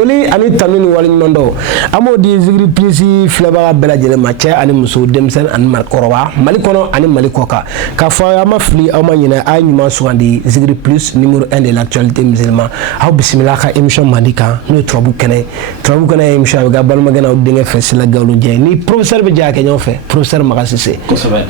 foli ani tanu ni waliɲumandɔ an b'o di Zikiri Plus filɛbaga bɛɛ lajɛlen ma cɛ ani muso denmisɛnnin ani maakɔrɔba Mali kɔnɔ ani Mali kɔkan k'a fɔ aw ma fili aw ma ɲinɛ a ye ɲuman sugandi Zikiri Plus numéro 1 de l'actualité musulman aw bisimila ka émission mandi kan n'o ye turabu kɛnɛ ye émission a bɛ kɛ balimakɛ n'aw denkɛ fɛ Sila Gawlo Dieng ni professeur bɛ jɛ a kɛ ɲɔgɔn fɛ professeur Makan Sise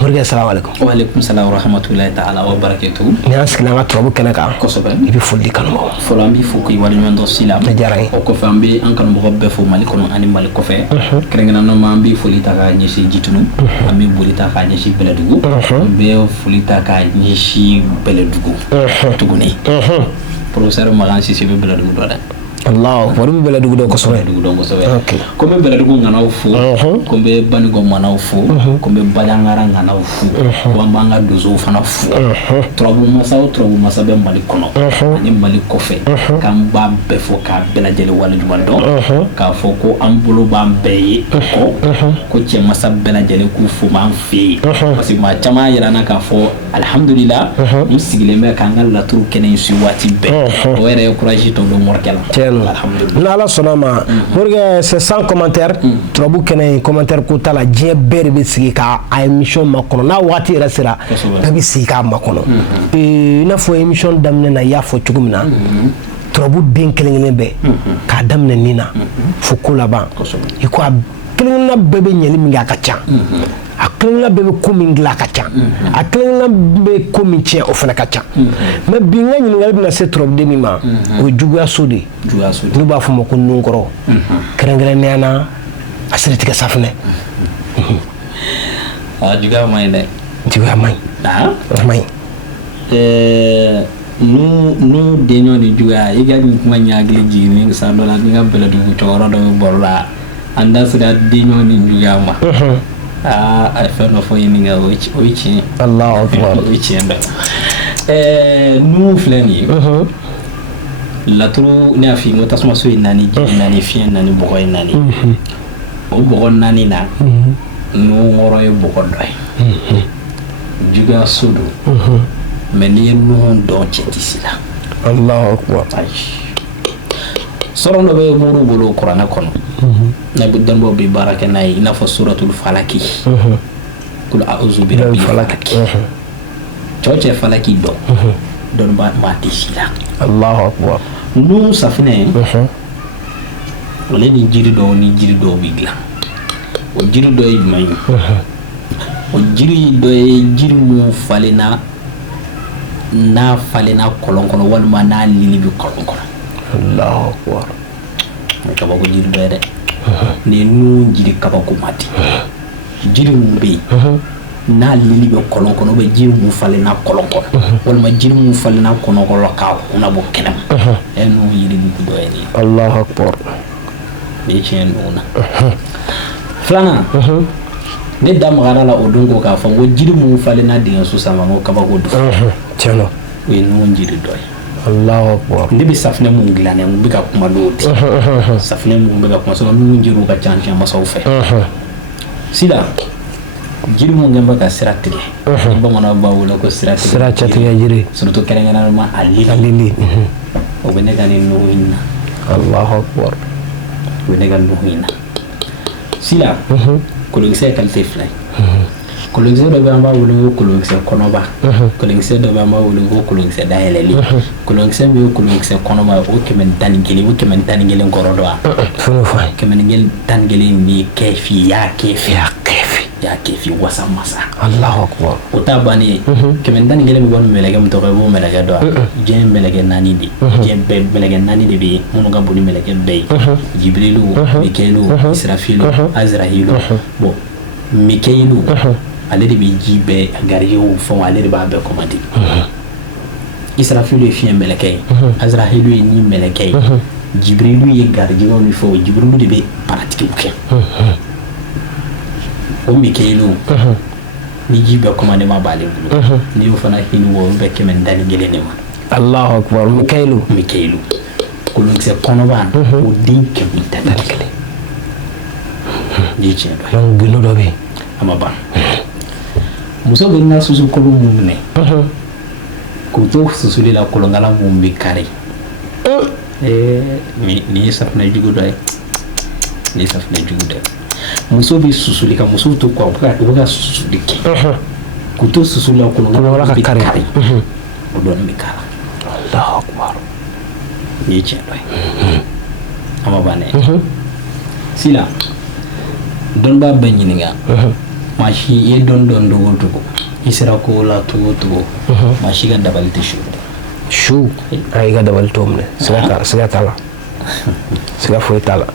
morikɛ salamu aleykum. Wa aleykum salam wa rahmatulahi ta'ala wa barakatuhu. ni y'an sigilen an ka turabu kɛnɛ kan i bɛ foli di kanubagaw fɔlɔ an b'i fo k'i waleɲumandɔn Sila a diyara n ye o kɔfɛ an bɛ an kanubagaw bɛɛ fo Mali kɔnɔ ani Mali kɔfɛ kɛrɛnkɛrɛnnama an bɛ foli ta ka ɲɛsin Jitunu an bɛ boli ta ka ɲɛsin Bɛlɛdugu an bɛ foli ta ka ɲɛsin Bɛlɛdugu tuguni professeur Makan Sise bɛ Bɛlɛdugu dɔ dɛ Allah wari bɛ Bɛlɛdugu dɔn kosɛbɛ ko n bɛ Bɛlɛdugu ŋanaw fo ko n bɛ Banigɔ ŋanaw fo ko n bɛ Baɲangara ŋanaw fo ko an b'an ka donsow fana fo turabu masa o turabu masa bɛ Mali kɔnɔ ani Mali kɔfɛ k'an b'a bɛɛ fo k'a bɛɛ lajɛlen waleɲuman dɔn k'a fɔ ko an bolo b'an bɛɛ ye ko cɛ masa bɛɛ lajɛlen k'u fo b'an fɛ yen parce que maa caman yira n na k'a fɔ alhamdulillah n sigilen bɛ k'an ka laturu kɛnɛ in su waati bɛɛ o yɛrɛ ye courage tɔ don morikɛ la. N'Ala sɔnna ma morikɛ c'est sans commentaire turabu kɛnɛ commentaire ko t'a la diɲɛ bɛɛ de bɛ sigi ka a émission makɔnɔ n'a waati yɛrɛ sera bɛɛ bɛ sigi k'a makɔnɔ i n'a fɔ émission daminɛ na i y'a fɔ cogo min na turabu den kelen-kelen bɛɛ k'a daminɛ nin na fo ko laban i ko a kelen-kelenna bɛɛ bɛ ɲɛli min kɛ a ka ca a kelen-kelenna bɛɛ bɛ ko min dilan a ka ca a kelen-kelenna bɛ ko min tiɲɛ o fana ka ca mais bi n ka ɲininkali bɛna se turabuden min ma o ye juguyaso de ye n'u b'a fɔ o ma ko nunkɔrɔ kɛrɛnkɛrɛnnenya na a siritigɛ safinɛ juguya man ɲi dɛ juguya man ɲi man ɲi nu deɲɔ ni juguya i ka nin kuma ɲɛ hakili jiginni san dɔ la ni ka Bɛlɛdugu cɛkɔrɔba dɔ bɛ baro la an da sera deɲɔ ni juguya ma a ye fɛn dɔ fɔ ɲininka o ye tiɲɛ Allahu akbar o ye tiɲɛ dɛ nu filɛ nin ye laturu ne y'a f'i ye n ko tasumaso ye 4 jeli 4 fiɲɛ 4 bɔgɔ ye 4 o bɔgɔ 4 na nunkɔrɔ ye bɔgɔ dɔ ye juguyaso don mais n'i ye nun dɔn cɛ tɛ si la Allahu akbar sɔrɔ dɔ bɛ muru bolo kuranɛ kɔnɔ n'a bɛ dɔnnibaw bɛ baara kɛ n'a ye i n'a fɔ suratul falaki kul a'udhu bi rabbil falaki cɛw cɛ falaki dɔn dɔnniba maa tɛ si la Allahu akbar nun safinɛ ale ni jiri dɔw bɛ dilan o jiri dɔ ye jumɛn ye o jiri dɔ ye jiri mun falenna n'a falenna kɔlɔn kɔnɔ walima n'a lili bɛ kɔlɔn kɔnɔ Allahu akbar kabako jiri dɔ ye dɛ ni nun jiri kabako ma di jiri mun bɛ yen n'a lili bɛ kɔlɔn kɔnɔ bɛ jiri mun falenna kɔlɔn kɔnɔ walima jiri mun falenna kɔnɔ kɔnɔ k'a kunna bɔ kɛnɛma nun yiri dɔ ye nin Allahu akbar ni tiɲɛ nun na filanan ne da magara la o don ko k'a fɔ n ko jiri mun falenna dingɛso sanfɛ n ko kabako don tiɲɛ o ye nun jiri dɔ ye Allahu akbar ne bɛ safinɛ mun dilan ne bɛ ka kuma n'o de safinɛ mun bɛ ka kuma sɔrɔ nun jiriw ka ca tiɲɛ masaw fɛ Sila jiri mun kɛ bɛ ka sira tigɛ bamananw b'a wele ko sira tigɛ jiri surtout kɛrɛnkɛrɛnnama a lili o bɛ ne ka nin nuhu in na Allahu akbar o bɛ ne ka nuhu in na Sila kolonkisɛ ye qualité fila ye kolonkisɛ dɔ bɛ an b'a wele ko kolonkisɛ kɔnɔba kolonkisɛ dɔ bɛ an b'a wele ko kolonkisɛ dayɛlɛli kolonkisɛ min ye kolonkisɛ kɔnɔba o 11 o 11 kɔrɔ dɔ wa 11 ni kɛfi y'a kɛfi wasa masa Allahu akbar o t'a bannen ye 11 bɛ bɔ ni mɛlɛkɛ min tɔgɔ ye i b'o mɛlɛkɛ dɔn diɲɛ mɛlɛkɛ 4 de diɲɛ bɛɛ mɛlɛkɛ 4 de bɛ yen minnu ka bon ni mɛlɛkɛ bɛɛ ye Jibirilu Mikayilu Israfilu Azrahilu bon Mikayilu ale de bɛ ji bɛɛ gariyew fɛnw ale de b'a bɛɛ commandé Israfilu ye fiɲɛ mɛlɛkɛ ye Azrahilu ye ni mɛlɛkɛ ye Jibirilu ye gariyew ni fɛnw Jibirilu de bɛ paratigiw kɛ o Mikayilu ni ji bɛɛ commandement b'ale bolo n'i y'o fana hinɛ o bɛ 11 de ma Allahu akbar Mikayilu kolonkisɛ kɔnɔba o den 11 ni tiɲɛ dɔ ye gundo dɔ bɛ yen a ma ban muso bɛ na susu kolon mun minɛ k'u to susuli la kolonkala mun bɛ kari Ni ye safunɛ jugu dɔ ye, ni ye safunɛ jugu dɔ ye. Muso bɛ susuli ka muso to kɔ u bɛ ka susuli kɛ, k'u to susuli la kɔnɔ ka kari, o dɔɔni bɛ k'a la. Allahu akbar. Ni ye tiɲɛ dɔ ye, a ma ban dɛ. Sisan dɔnnibaa bɛ ɲininka, maa si i ye dɔnni dɔn cogo o cogo, i sera ko la cogo o cogo, maa si ka dabali tɛ su. Su a y'i ka dabali to minɛ, siga t'a la, siga foyi t'a la.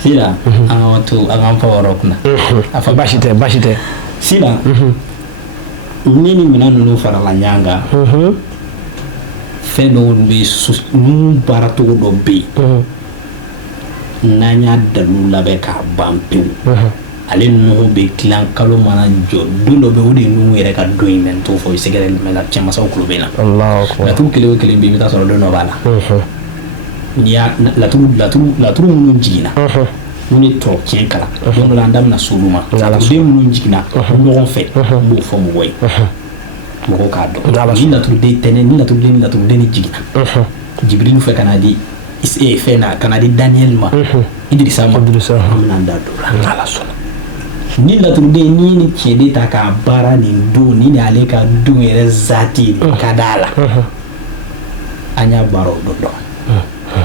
Sisan an ka to an k'an fa yɔrɔ kunna. A fa baasi tɛ. Sisan ni ni minɛn ninnu farala ɲɔgɔn kan, fɛn dɔw bɛ ninnu baara cogo dɔ bɛ yen, n'an y'a dalu labɛn k'a ban pewu, ale ninnu bɛ tilan kalo mana jɔ don dɔ bɛ o de ye ninnu yɛrɛ ka don in mɛ t'o fɔ sɛgɛrɛ mɛ la cɛmasaw kulo bɛ na. Laturu kelen o kelen bɛ i bɛ taa sɔrɔ don dɔ b'a la. N'i y'a laturu minnu jiginna, n'u ye tɔ tiɲɛ kalan, don dɔ la an da bɛna s'olu ma. Laturuden minnu jiginna ɲɔgɔn fɛ n b'o fɔ mɔgɔw ye, mɔgɔw k'a dɔn. Ni laturuden tɛ ne ni laturuden ni jiginna, Jibirilu fɛ ka na di fɛn na ka na di Daniyɛli ma, Idirisa ma, an bɛna an da don o la. Ni laturuden ni ye ni tiɲɛ ta k'a baara nin don ni ni ale ka don yɛrɛ zaati ka d'a la, an y'a baaraw dɔn dɔn.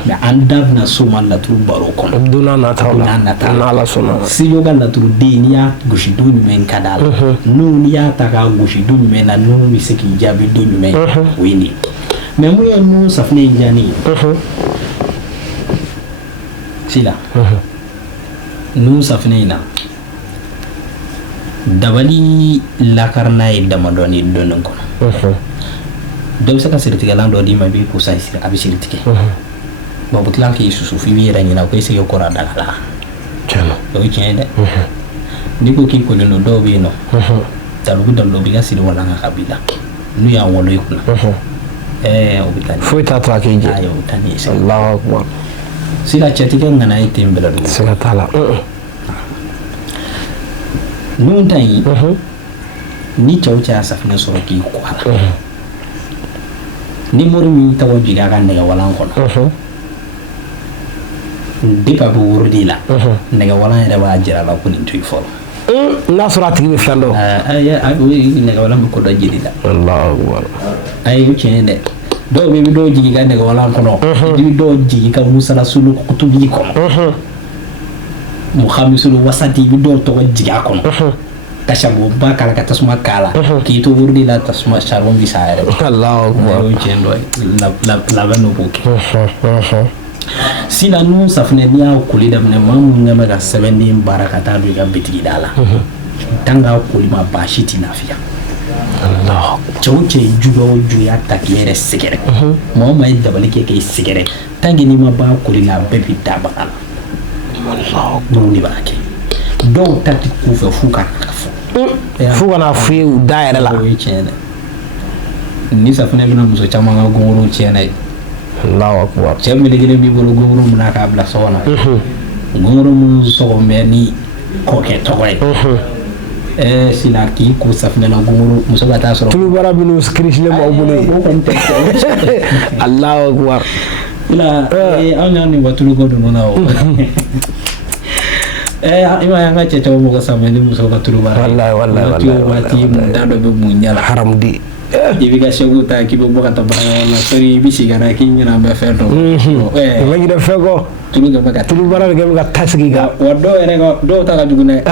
Mais an da bɛna s'o ma laturu baro kɔnɔ. Don n'a nataw la, Studio ka laturuden n'i y'a gosi don jumɛn ka d'a la, n'i y'a ta k'a gosi don jumɛn na n'u bɛ se k'i jaabi don jumɛn, o ye nin ye. Mais mun ye ninnu safunɛ in diya ne ye, sisan ninnu safunɛ in na dabali lakarana ye damadɔni dɔɔni kɔnɔ. Dɔ bɛ se ka siritigɛlan dɔ d'i ma i b'i ko sa a bɛ siri tigɛ. Bon a bɛ tila k'i susu f'i b'i yɛrɛ ɲina ko i sigi kɔrɔ a daga la. O ye tiɲɛ ye dɛ. N'i ko k'i kolen don dɔw bɛ yen nɔ, dalu bɛ ka siri walanka ka b'i la. N'u y'a walo i kunna, o bɛ taa. Foyi t'a to a k'i jɛ. Ayi o bɛ taa ni ye. Allahu akbar. Sisan cɛtikɛ ŋana ye ten bɛlɛ don. Siga t'a la. Ninnu ta in, ni cɛw cɛ y'a safunɛ sɔrɔ k'i ko a la, ni mori min tɔgɔ jira a ka nɛgɛwalan kɔnɔ, depuis a bɛ worodi la, nɛgɛwalan yɛrɛ b'a jira a la ko nin to yen fɔlɔ. N'a sɔrɔ a tigi bɛ fɛn dɔn. Nɛgɛwalan bɛ ko dɔ jeli la. Allahu akbar. Ayi o tiɲɛ dɛ. Dɔw bɛ dɔw jigin ka nɛgɛwalan kɔnɔ, i bɛ dɔw jigin ka musalasulu kutubili kɔnɔ, muhamisulu wasati i bɛ dɔw tɔgɔ jigin a kɔnɔ, ka charbonba k'a la ka tasuma k'a la, k'i to worodi la tasuma charbon bɛ sa yɛrɛ. Allahu akbar. O ye tiɲɛ dɔ ye, labɛn dɔ b'o kɛ. Sisan ninnu safunɛ n'i y'a koli daminɛ maa minnu ɲɛ bɛ ka sɛbɛnden baara ka taa don i ka bitigi da la, tant k'a koli ma baasi tɛ lafiya. Cɛw cɛ ye juguya o juguya ta k'i yɛrɛ sɛgɛrɛ, maa o maa ye dabali kɛ k'i sɛgɛrɛ tant que n'i ma ban koli la a bɛɛ b'i da baga la. Ninnu de b'a kɛ. Dɔw ta tɛ k'u fɛ f'u ka fɔ. F'u ka na f'i ye u da yɛrɛ la. O ye tiɲɛ dɛ. Ni safunɛ bɛna muso caman ka gɔngɔrɔw tiɲɛ n'a ye. Allahu akbar. Cɛ melekelen b'i bolo gɔngɔrɔ minɛ k'a bila so kɔnɔ, gɔngɔrɔ minnu sɔgɔ bɛ ni kɔkɛ tɔgɔ ye, sisan k'i ko safunɛ na gɔngɔrɔ muso ka taa sɔrɔ. Tulubara minnu kirisilen b'aw bolo yen. O kɔni tɛ kɛ. Allahu akbar. Anw y'an nin wa tuluko ninnu na o. I ma ye an ka cɛ caman mɔgɔ sama ni muso ka tulubara. Wallahi. Waati da dɔ bɛ mun ɲɛ la. Haramudi. I bɛ ka sɛgɛw ta k'i bɛ bɔ ka taa baarayɔrɔ la sɔrɔ i bɛ sigi ka na k'i ɲinɛ an bɛ fɛn dɔ. I ma ɲinɛ fɛn kɔ. Tulubara de kɛ bɛ ka ta sigi kan. Wa dɔw ta ka jugu dɛ.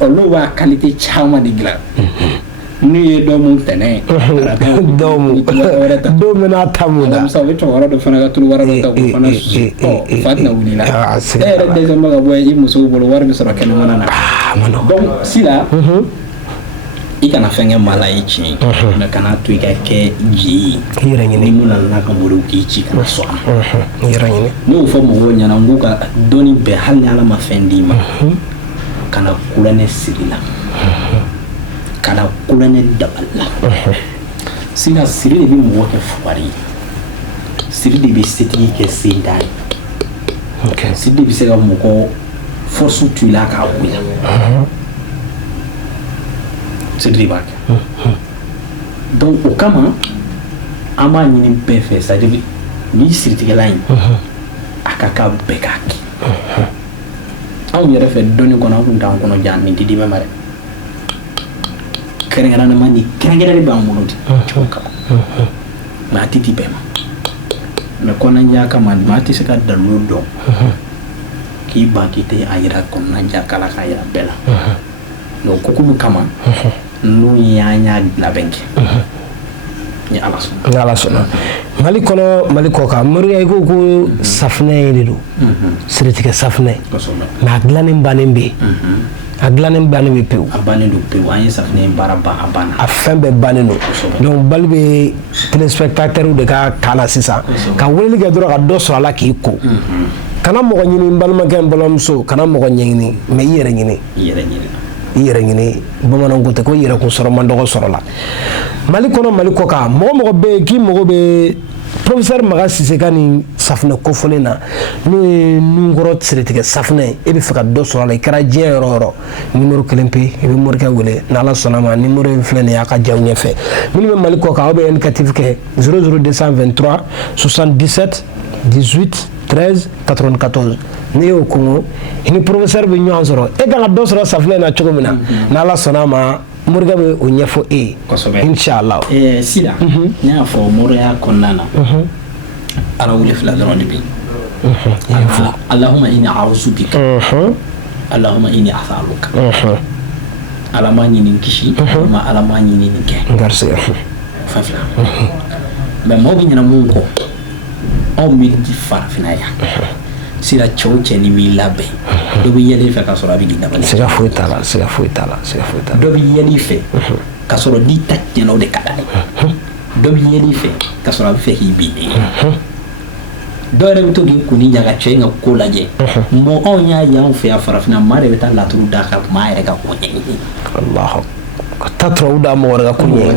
Olu b'a qualité caman de dilan. N'u ye dɔ mun tɛnɛ. Dɔw bɛna ta mun na. Alamisa u bɛ cɛkɔrɔba dɔ fana ka tulubara dɔ ta k'o fana susu. Fa tɛna wuli la. E yɛrɛ dɛsɛ bɛ ka bɔ i musow bolo wari bɛ sɔrɔ kɛnɛmana na. Donc sisan. I kana fɛn kɛ maa la i tiɲɛ, mais kana to i ka kɛ ji ye. Ni mun nana ka moriw k'i ci kana sɔn a ma. Ne y'o fɔ mɔgɔw ɲɛna n k'u ka dɔnni bɛɛ hali ni Ala ma fɛn d'i ma, kana kulonkɛ siri la, kana kulonkɛ dabali la. Sisan siri de bɛ mɔgɔ kɛ fugari ye, siri de bɛ setigi kɛ sentan ye, siri de bɛ se ka mɔgɔ force to i la k'a bonya. Siri b'a kɛ. Donc o kama an b'a ɲini bɛɛ fɛ c'est-à-dire ni siritigɛla in a ka ka bɛɛ k'a kɛ anw yɛrɛ fɛ dɔɔni kɔnɔ an kun t'an kɔnɔ jan nin didi bɛ ma dɛ kɛrɛnkɛrɛnnama ni kɛrɛnkɛrɛnnen b'an bolo de cogo kama mais a tɛ di bɛɛ ma mais kɔnɔnajɛ kama maa tɛ se ka dalilu dɔn k'i ban k'i tɛ a yira kɔnɔnajɛ kala k'a yira bɛɛ la donc kokumu kama n'u y'an y'a labɛn kɛ ni ala sɔnna mali kɔnɔ mali kɔ kan moriya i ko ko safinɛ de don siritigɛ safinɛ mais a dilannen bannen bɛ yen a dilannen bannen bɛ pewu a bannen don pewu an ye safinɛ in baara ban a banna a fɛn bɛɛ bannen don donc bali bɛ téléspectateurs de ka kala sisan ka weleli kɛ dɔrɔn ka dɔ sɔrɔ a la k'i ko kana mɔgɔ ɲini n balimakɛ n balimamuso kana mɔgɔ ɲɛɲini mais i yɛrɛ ɲini i yɛrɛ ɲini bamananw ko tɛ ko i yɛrɛ kun sɔrɔ man dɔgɔ sɔrɔ la mali kɔnɔ mali kɔ kan mɔgɔ bɛ yen k'i mago bɛ professeur Maga Sise ka nin safinɛ kofɔlen na n'o ye nunkɔrɔ siritigɛ safinɛ e bɛ fɛ ka dɔ sɔrɔ a la i kɛra diɲɛ yɔrɔ o yɔrɔ numéro 1 pe i bɛ morikɛ wele n'ala sɔnna ma numéro in filɛ nin ye a ka jaw ɲɛfɛ minnu bɛ mali kɔ kan aw bɛ indicatif kɛ 00223 77 18 13 94 n'i y'o kɔngɔ i ni professeur bɛ ɲɔgɔn sɔrɔ e kan ka dɔ sɔrɔ safinɛ in na cogo min na n'ala sɔnna ma morikɛ bɛ o ɲɛfɔ e ye inshallah sida ne y'a fɔ moriya kɔnɔna na ala wele fila dɔrɔn de bɛ yen allahumma inni a'udhu bika allahumma inni as'aluka ala ma ɲini kisi ma ala ma ɲini nin kɛ garisiga fɛn fila mais mɔgɔ bɛ ɲɛna mun kɔ anw bɛ di farafinna yan sira cɛw cɛ ni b'i labɛn dɔ bɛ yɛlɛ i fɛ ka sɔrɔ a bɛ k'i dabali siga foyi t'a la dɔ bɛ yɛlɛ i fɛ ka sɔrɔ n'i ta tiɲɛna o de ka d'a ye dɔ bɛ yɛlɛ i fɛ ka sɔrɔ a bɛ fɛ k'i bin dɔw yɛrɛ bɛ to k'i kunni ɲaga cɛ in ka ko lajɛ mɔ anw y'a ye anw fɛ yan farafinna maa de bɛ taa laturu da ka maa yɛrɛ ka ko ɲɛɲini ka taa turabu da mɔgɔ wɛrɛ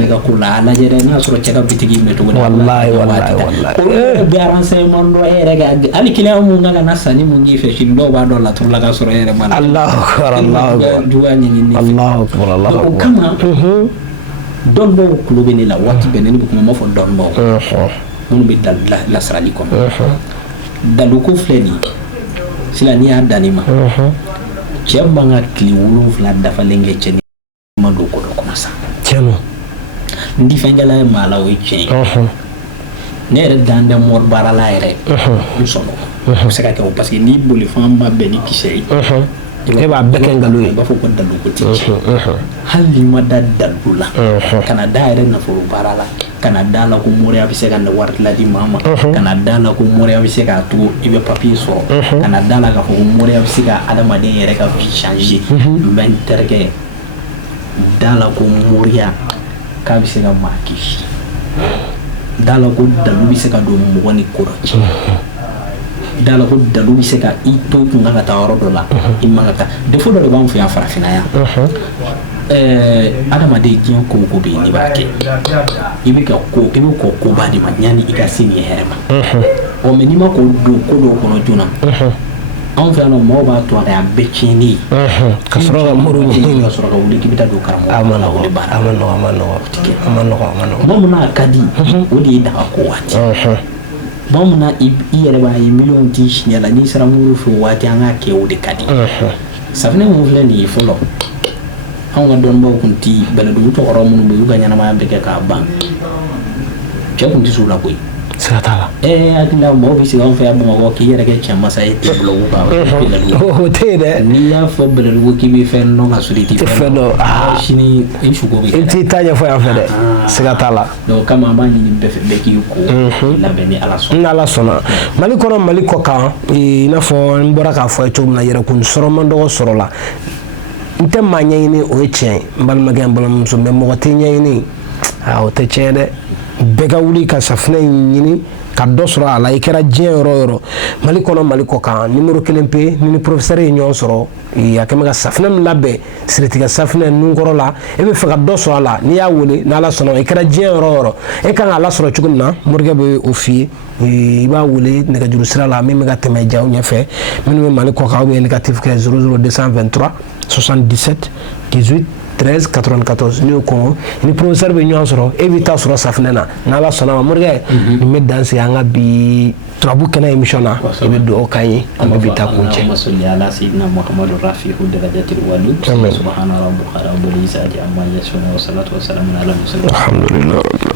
ka ko la a lajɛ dɛ n'a sɔrɔ cɛ ka bitigi bɛ cogo wallahi o yɛrɛ bɛ renseignement dɔ e yɛrɛ ka hali client mun kan ka na sanni mun k'i fɛ sini dɔw b'a dɔn laturu la ka sɔrɔ e yɛrɛ ma la Allahu akbar juguya ɲɛɲini o kama dɔnnibaw tulo bɛ ne la waati bɛɛ ne bɛ kuma ma fɔ dɔnnibaw minnu bɛ lasirali kɔnɔ daluko filɛ nin ye sisan n'i y'a dan ne ma cɛ man ka tile 7 dafalen kɛ cɛ ma don ko dɔ kɔnɔ sa tiɲɛ n di fɛnkɛla ye maa la o ye tiɲɛ ye ne yɛrɛ dan tɛ mɔri baara la yɛrɛ n sɔnna o bɛ se ka kɛ o parce que n'i bolifɛn ba bɛɛ ni kisɛ ye e b'a bɛɛ kɛ nkalon ye i b'a fɔ ko daluko tɛ tiɲɛ hali n'i ma da dalu la kana da yɛrɛ nafolo baara la kana da la ko moriya bɛ se ka wari ladi maa ma kana da la ko moriya bɛ se k'a to i bɛ papiye sɔrɔ kana da la k'a fɔ ko moriya bɛ se ka adamaden yɛrɛ ka vie changer n bɛ n terikɛ dala ko moriya k'a bɛ se ka maa kisi dala ko dalu bɛ se ka don mɔgɔ ni ko dɔ cɛ dala ko dalu bɛ se ka i to i kun ka taa yɔrɔ dɔ la i man ka taa defo dɔ de b'an fɛ yan farafinna yan adamaden diɲɛ ko o ko bɛ yen n'i b'a kɛ i bɛ ka ko i bɛ kɔ koba de ma yanni i ka se nin hɛrɛ ma mais n'i ma ko don ko dɔw kɔnɔ joona anw fɛ yan nɔ mɔgɔw b'a to a la a bɛɛ tiɲɛni ye ka sɔrɔ ka muru ɲini ka sɔrɔ ka wuli k'i bɛ taa don karamɔgɔ a ma nɔgɔ mɔgɔ min n'a ka di o de ye daga ko waati mɔgɔ min na i yɛrɛ b'a ye miliyɔn t'i siɲɛ la n'i sera muru fɛ o waati an k'a kɛ o de ka di safinɛ mun filɛ nin ye fɔlɔ anw ka dɔnnibaw kun ti bɛlɛdugu cɛkɔrɔba minnu bɛ yen u ka ɲɛnamaya bɛ kɛ k'a ban cɛ kun tɛ s'u la koyi siga t'a la hakili la mɔgɔw bɛ sigi anw fɛ yan Bamakɔ k'i yɛrɛ kɛ cɛ masa ye tɛ bulon kan o tɛ yen dɛ n'i y'a fɔ bɛlɛdugu k'i bɛ fɛn dɔn ka sɔrɔ i tɛ fɛn dɔn sini i sugo bɛ kɛ i t'i ta ɲɛfɔ yan fɛ dɛ siga t'a la donc o kama an b'a ɲini bɛɛ fɛ bɛɛ k'i ko labɛn ni ala sɔnna n'ala sɔnna mali kɔnɔ mali kɔ kan i n'a fɔ n bɔra k'a fɔ a ye cogo min na yɛrɛkun sɔrɔ man dɔgɔ sɔrɔ la n tɛ maa ɲɛɲini o ye tiɲɛ n balimakɛ n balimamuso mais mɔgɔ tɛ ɲɛɲini o tɛ tiɲɛ dɛ bɛɛ ka wuli ka safinɛ in ɲini ka dɔ sɔrɔ a la i kɛra diɲɛ yɔrɔ o yɔrɔ mali kɔnɔ mali kɔ kan numéro 1 pe ni professeur ye ɲɔgɔn sɔrɔ a kɛmɛ ka safinɛ min labɛn siritigɛ safinɛ nunkɔrɔ la e bɛ fɛ ka dɔ sɔrɔ a la n'i y'a wele n'ala sɔnna i kɛra diɲɛ yɔrɔ o yɔrɔ e kan k'a lasɔrɔ cogo min na morikɛ bɛ o f'i ye i b'a wele nɛgɛjuru sira la min bɛ ka tɛmɛ jaw ɲɛfɛ minnu bɛ mali kɔ kan aw bɛ indicatif kɛ 00223 77 18 13 94 n'o ko ni professeur bɛ ɲɔgɔn sɔrɔ e bɛ taa sɔrɔ safinɛ na n'Ala sɔnna ma Morikɛ nin bɛ dan sigi an ka bi turabu kɛnɛ émission na i bɛ dugawu k'an ye an bɛ bi taa kun cɛ subhana rabbika rabbil izzati amma yasifun wa salatu wa salamun ala mursalin